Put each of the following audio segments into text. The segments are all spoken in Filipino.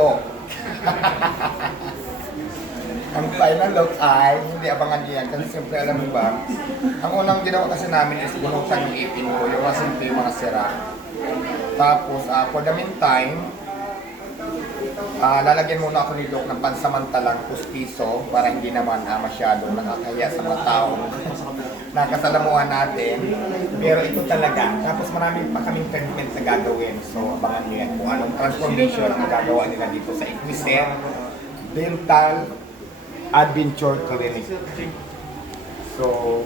look. Ang final look ay, hindi abangan niyan. Kasi siyempre alam mo ba, ang unang ginawa kasi namin is bunutan yung ipin ko, yung mga simple yung mga sira. Tapos, for the meantime, lalagyan muna ako ni Doc ng pansamantalang pustiso para hindi naman masyadong nakakahiya sa mga taong nakasalamuhan natin. Pero ito talaga. Tapos marami pa kaming treatment na gagawin. So abangan nyo yan kung anong transformation ang gagawa nila dito sa Exquisite Dental Adventure Clinic. So,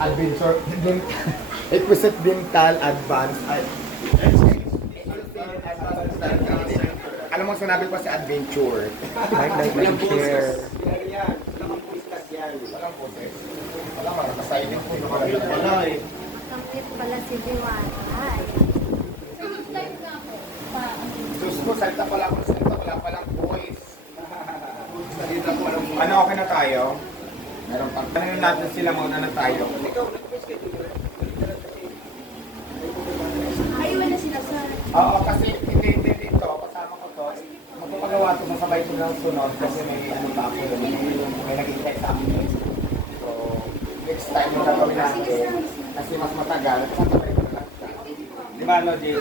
Adventure Exquisite Dental Advanced. Alam mo, sinabi ko sa adventure. Like share. Wala mo, nakasilent ko. Wala eh. Complete pala si Diwata. Diyos ko, salita pala ako, wala palang voice. Ano, okay na tayo? Meron pang tanongin natin sila, mauna na tayo. Ayun na sila sa... Oo, kasi hindi dito, kasama ko to. Magpapagawa to, masabay ko ng sunod kasi may ano pa ako doon. May nag-intay sa akin. So, next time mo gagawin natin kasi mas matagal. Kasabay ko na lang siya. Di ba, no, Jay?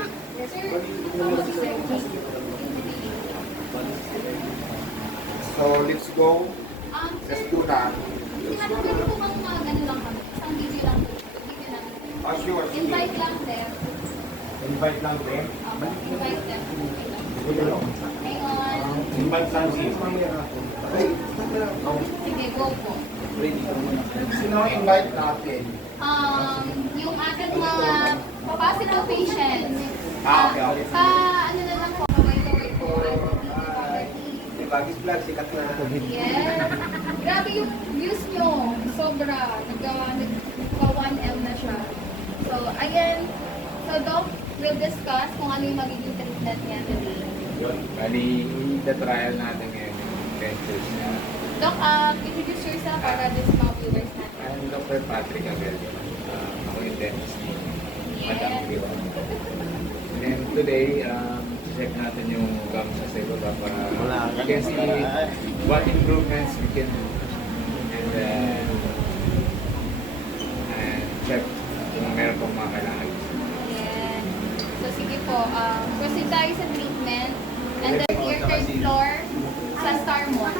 So, let's go. Let's do na. Sinabi ko bang ano lang kami, isang video lang. Video lang. Oh, sure. Invite lang them. Invite lang din. Invite them. Hang on. Invite lang din. Sige, go po. Sino ang invite natin? Yung ating mga personal patients. Okay. Ano na lang po, kaway-kaway po. Bagis vlog, sikat na. Yes. Grabe yung views nyo. Sobra. Nagka-1M na siya. So, ayan. So, Doc will discuss kung ano yung magiging treatment niya today. Yun, bali, the trial natin ngayon yung ventures niya. Doc, introduce yourself para this mga viewers natin. I'm Dr. Patrick Abel. Ako yung dentist ni Madam Diwa. And today, check natin yung gums sa Segura para we can see what improvements we can do. And then, check kung meron pong mga kailangan. Ayan. So, sige po. Proceed tayo sa treatment. And then, your third floor sa Star Mall.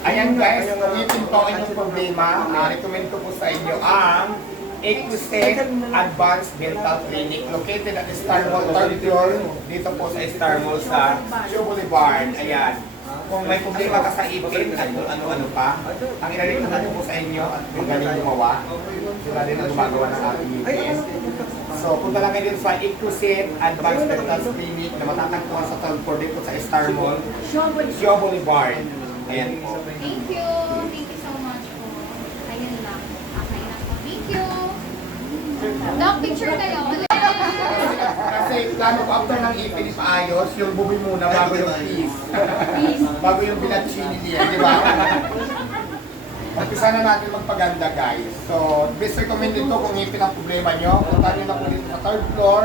Ayan guys, kung ipintoin yung problema, recommend ko po sa inyo ang Exquisite Advanced Dental Clinic located at Star Mall 3rd floor dito po sa Star Mall sa Shaw Boulevard. Ayan. Kung may problema ka sa ipin, ano pa, ang ilarecommend ko po sa inyo at magaling gumawa. Sila din ang gumagawa ng ating ipin. So, punta lang kayo dito sa Exquisite Advanced Dental Clinic na matatagpuan sa 3rd floor dito sa Star Mall, Shaw Boulevard. Ayan po. Thank you. Thank you so much po. Ayan lang. Okay na po. Thank you. Doc, picture kayo. Kasi plano ko after ng ipin ipaayos, yung bubi muna bago yung piece. Bago yung binatchini niya, di ba? Umpisa na natin magpaganda guys. So, best recommended to kung ipin ang problema nyo. Punta nyo na po dito sa 3rd floor.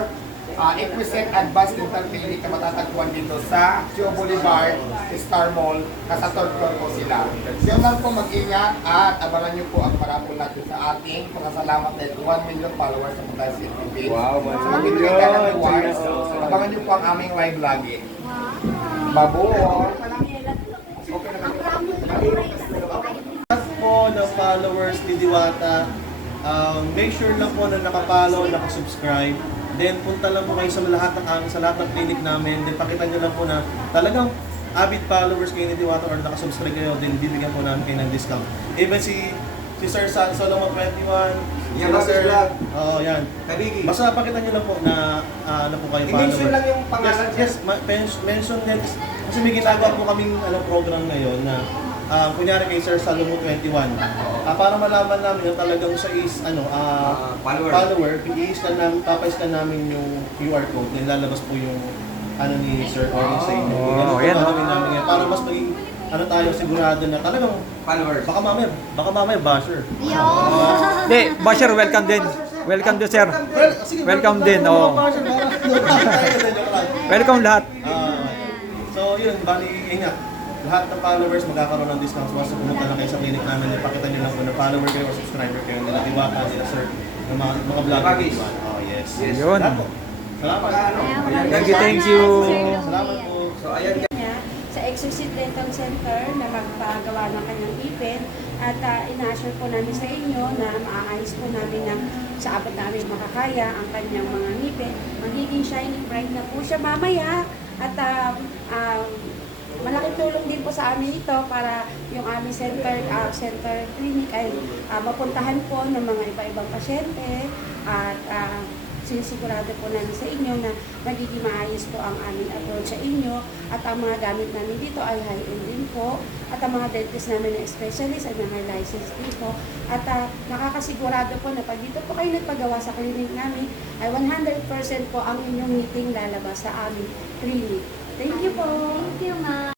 Exquisite Advanced Dental Clinic na matatagpuan dito sa Shaw Boulevard, Star Mall. Nasa 3rd floor po sila. Yun lang po, mag-ingat at abangan nyo po ang parapol natin sa ating pasasalamat dahil 1 million followers sa Putasin TV. Wow, So, magbibigay ka ng rewards. Abangan nyo po ang aming live lagi. Mabuo! Po ng followers ni Diwata, make sure lang po na nakapollow, nakasubscribe. Then punta lang po kayo sa lahat ng clinic namin. Then pakita nyo lang po na talagang avid followers kayo ni Diwata or nakasubscribe kayo. Then bibigyan po namin kayo ng discount. Even si Sir Solomon 21, Yan sila ba, Sir, sila? yan. Kabigi. Basta pakita nyo lang po na ano po kayo followers. I-mention lang yung pangalan. Yes, mention din. Kasi may ginagawa po kaming program ngayon na kunyari kay Sir Salomon 21. Para malaman namin yung talagang siya is follower, i-scan namin, papay-scan namin yung QR code, then lalabas po yung ni Sir or sa inyo. Oh, yan, Gagawin namin yan para mas maging tayo sigurado na talagang Followers. baka mamaya basher. Hindi, Basher, welcome din. Welcome din, sir. Sige, Welcome din, oo. Basher, Welcome lahat. So yun, bali, ingat. Lahat ng followers magkakaroon ng discounts once na pumunta lang kayo sa clinic namin. Ipakita nyo lang kung na follower kayo o subscriber kayo nila Diwata, nila Sir, ng mga vlogger ni Diwata. Oh, yes. Yun. Lahat po. Salamat. Thank you. Salamat po. So ayan niya sa Exocet Dental Center na magpagawa ng kanyang ipin at ina-assure po namin sa inyo na maaayos po namin na sa abot namin makakaya ang kanyang mga ngipin. Magiging shiny bright na po siya mamaya at malaking tulong din po sa amin ito para yung aming center clinic ay mapuntahan po ng mga iba-ibang pasyente at sinisigurado po namin sa inyo na magiging maayos po ang aming approach sa inyo at ang mga gamit namin dito ay high-end din po at ang mga dentist namin na specialist ay mga license din po at nakakasigurado po na pag dito po kayo nagpagawa sa clinic namin ay 100% po ang inyong ngipin lalabas sa aming clinic.